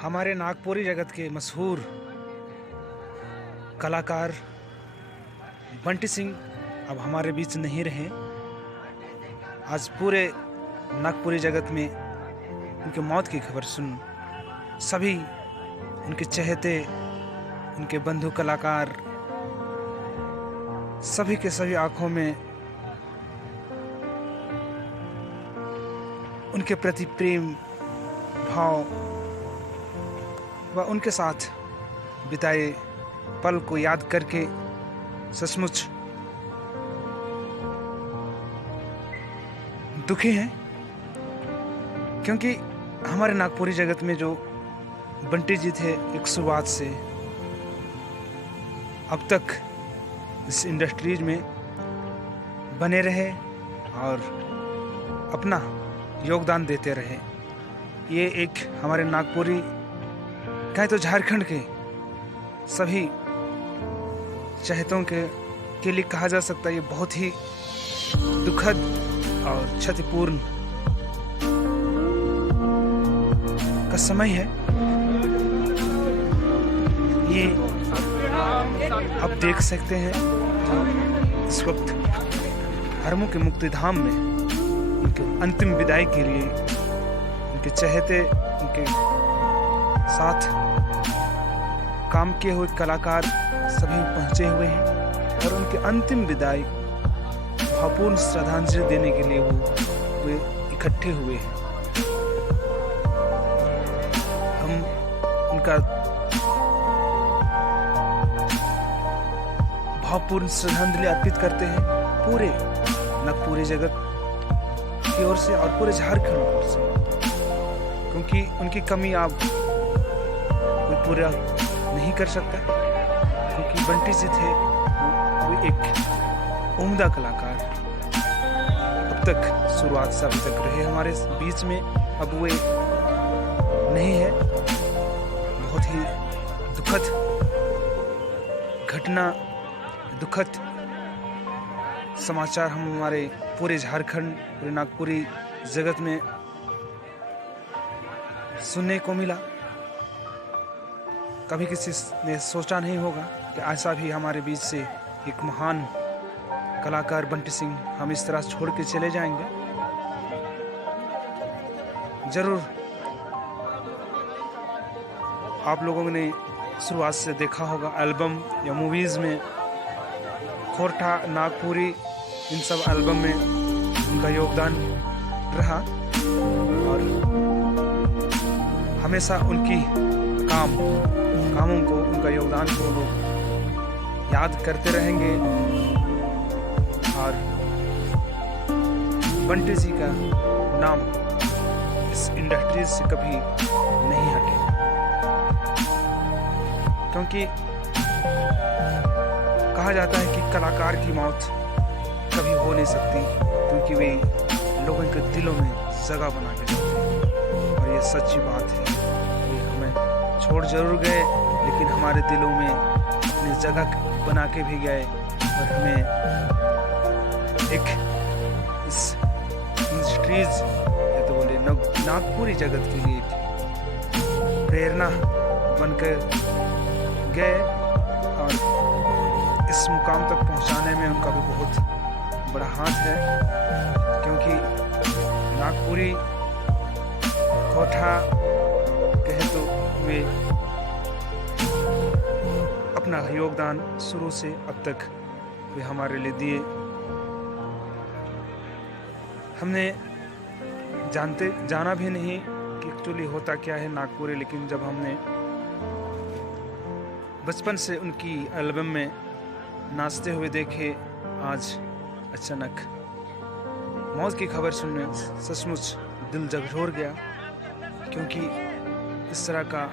हमारे नागपुरी जगत के मशहूर कलाकार बंटी सिंह अब हमारे बीच नहीं रहे। आज पूरे नागपुरी जगत में उनके मौत की खबर सुन सभी उनके चहेते, उनके बंधु कलाकार सभी के सभी आंखों में उनके प्रति प्रेम भाव व उनके साथ बिताए पल को याद करके सचमुच दुखी हैं, क्योंकि हमारे नागपुरी जगत में जो बंटी जी थे एक शुरुआत से अब तक इस इंडस्ट्रीज में बने रहे और अपना योगदान देते रहे। ये एक हमारे नागपुरी कहे तो झारखंड के सभी चहेतों के लिए कहा जा सकता है ये बहुत ही दुखद और क्षतिपूर्ण का समय है। ये आप देख सकते हैं इस वक्त हरमू के मुक्तिधाम में उनके अंतिम विदाई के लिए उनके चहेते, उनके साथ काम किए हुए कलाकार सभी पहुंचे हुए हैं और उनके अंतिम विदाई भावपूर्ण श्रद्धांजलि देने के लिए वे इकट्ठे हुए हैं। हम उनका भावपूर्ण श्रद्धांजलि अर्पित करते हैं पूरे नागपुरी जगत की ओर से और पूरे झारखंड की ओर से, क्योंकि उनकी कमी आप कोई पूरा नहीं कर सकता, क्योंकि बंटी जी थे वो एक उम्दा कलाकार अब तक शुरुआत से अभी तक रहे हमारे बीच में। अब वे नहीं है। बहुत ही दुखद घटना, दुखद समाचार हम हमारे पूरे झारखंड, पूरे नागपुरी जगत में सुनने को मिला। कभी किसी ने सोचा नहीं होगा कि ऐसा भी हमारे बीच से एक महान कलाकार बंटी सिंह हम इस तरह छोड़ के चले जाएंगे। जरूर आप लोगों ने शुरुआत से देखा होगा एल्बम या मूवीज में खोरठा, नागपुरी, इन सब एल्बम में उनका योगदान रहा और हमेशा उनकी कामों को, उनका योगदान को लोग याद करते रहेंगे और बंटी जी का नाम इस इंडस्ट्री से कभी नहीं हटेगा, क्योंकि कहा जाता है कि कलाकार की मौत कभी हो नहीं सकती, क्योंकि वे लोगों के दिलों में जगह बना के जाते हैं और ये सच्ची बात है। वे हमें छोड़ जरूर गए, लेकिन हमारे दिलों में अपनी जगह बना के भी गए और हमें एक इस इंडस्ट्रीज या तो बोले नागपुरी जगत के लिए प्रेरणा बनकर गए और इस मुकाम तक पहुंचाने में उनका भी बहुत बड़ा हाथ है, क्योंकि नागपुरी कोठा कहे तो वे अपना योगदान शुरू से अब तक वे हमारे लिए दिए। हमने जाना भी नहीं कि एक्चुअली होता क्या है नागपुरी, लेकिन जब हमने बचपन से उनकी एल्बम में नाचते हुए देखे, आज अचानक मौत की खबर सुनने सचमुच दिल झकझोर गया, क्योंकि इस तरह का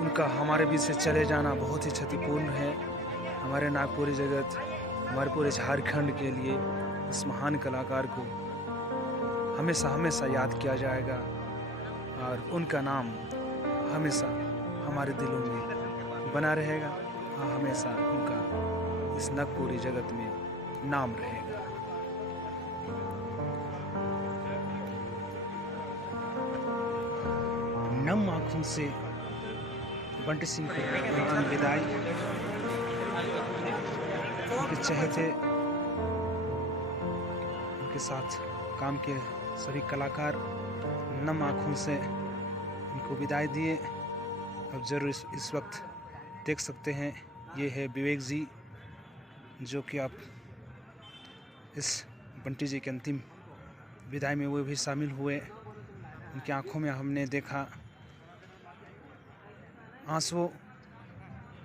उनका हमारे बीच से चले जाना बहुत ही क्षतिपूर्ण है। हमारे नागपुरी जगत, हमारे पूरे झारखंड के लिए इस महान कलाकार को हमेशा हमेशा याद किया जाएगा और उनका नाम हमेशा हमारे दिलों में बना रहेगा और हमेशा उनका इस नागपुरी जगत में नाम रहेगा। नम आँखों से बंटी सिंह को अंतिम विदाई। उनके चहेते, उनके साथ काम के सभी कलाकार नम आँखों से उनको विदाई दिए। अब जरूर इस वक्त देख सकते हैं, ये है विवेक जी, जो कि आप इस बंटी जी के अंतिम विदाई में वो भी शामिल हुए। उनकी आंखों में हमने देखा आंसू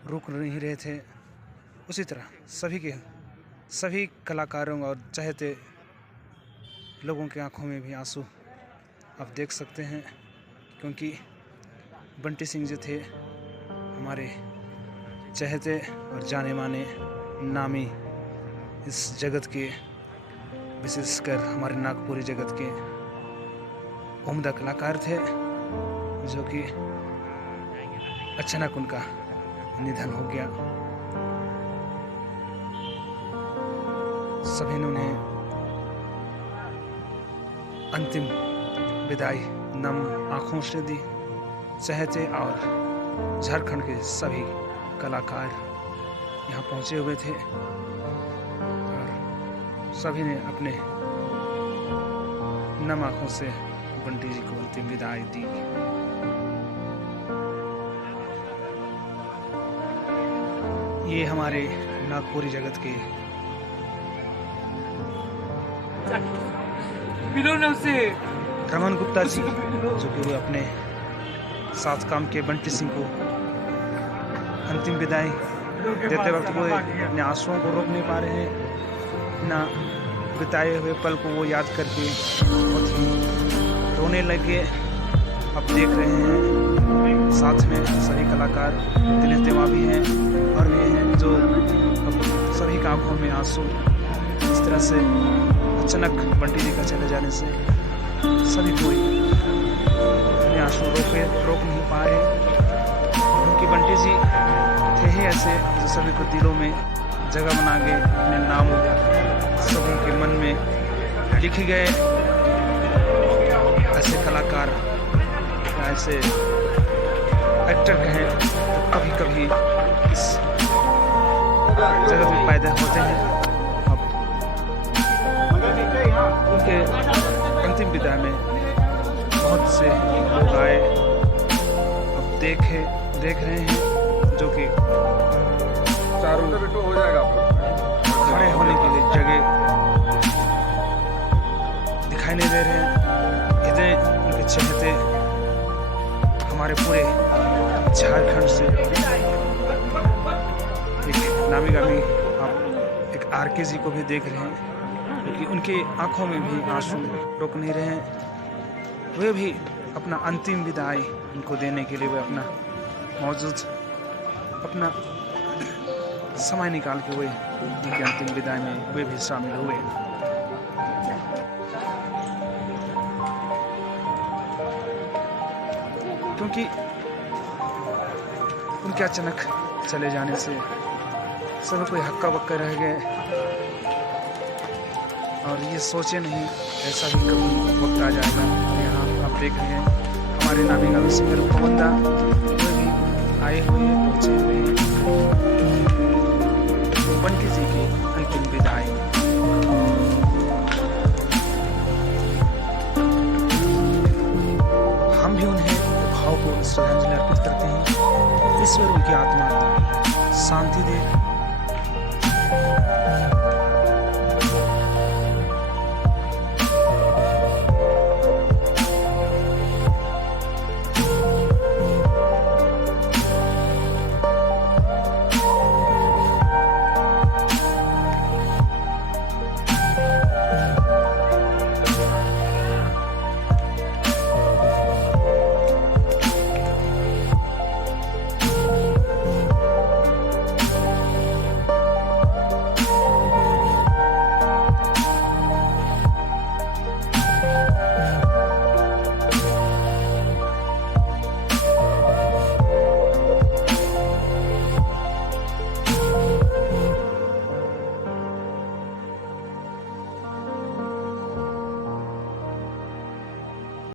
रुक नहीं रहे थे। उसी तरह सभी कलाकारों और चाहते लोगों की आंखों में भी आंसू आप देख सकते हैं, क्योंकि बंटी सिंह जो थे हमारे चहेते और जाने माने नामी इस जगत के, विशेषकर हमारे नागपुरी जगत के उम्दा कलाकार थे, जो कि अचानक उनका निधन हो गया। सभी ने उन्हें अंतिम विदाई नम आँखों से दी। चहेते और झारखंड के सभी कलाकार यहाँ पहुँचे हुए थे और सभी ने अपने नम आँखों से बंटी जी को अंतिम विदाई दी। ये हमारे नागपुरी जगत के रमन गुप्ता जी, जो कि अपने साथ काम के बंटी सिंह को अंतिम विदाई देते वक्त वो अपने आंसुओं को रोक नहीं पा रहे हैं। ना बिताए हुए पल को वो याद करके बहुत ही रोने लगे। अब देख रहे हैं साथ में सभी कलाकार दिनेश देवा भी हैं और भी हैं, जो अब सभी की आंखों में आंसू। इस तरह से अचानक बंटी जी का चले जाने से सभी कोई अपने आंसू रोक नहीं पा रहे, क्योंकि बंटी जी थे ही ऐसे जो सभी को दिलों में जगह बना गए। अपने नाम सबों के मन में लिखे गए। ऐसे कलाकार, ऐसे एक्टर हैं तो कभी कभी इस जगत में पैदा होते हैं। अब उनके अंतिम विदाई में बहुत से लोग आए। अब देख रहे हैं, जो कि चारों हो जाएगा खड़े होने के लिए जगह दिखाई नहीं दे रहे हैं। इतने उनके चहेते हमारे पूरे झारखंड से एक नामी गामी आप एक आरके जी को भी देख रहे हैं, क्योंकि उनकी आंखों में भी आंसू रोक नहीं रहे हैं। वे भी अपना अंतिम विदाई उनको देने के लिए वे अपना समय निकाल के वे उनके अंतिम विदाई में वे भी शामिल हुए। क्योंकि उनके अचानक चले जाने से सब कोई हक्का बक्का रह गए और ये सोचे नहीं ऐसा भी कभी वक्त आ जाएगा। और यहाँ आप देख रहे हैं हमारे नामी गामी सिंगर पवनदा, वो भी आए हुए हैं, पहुँचे हुए हैं बंटी जी की अंतिम विदाई। हम भी उन्हें भाव को श्रद्धांजलि अर्पित करते हैं। ईश्वर उनकी आत्मा को शांति दे।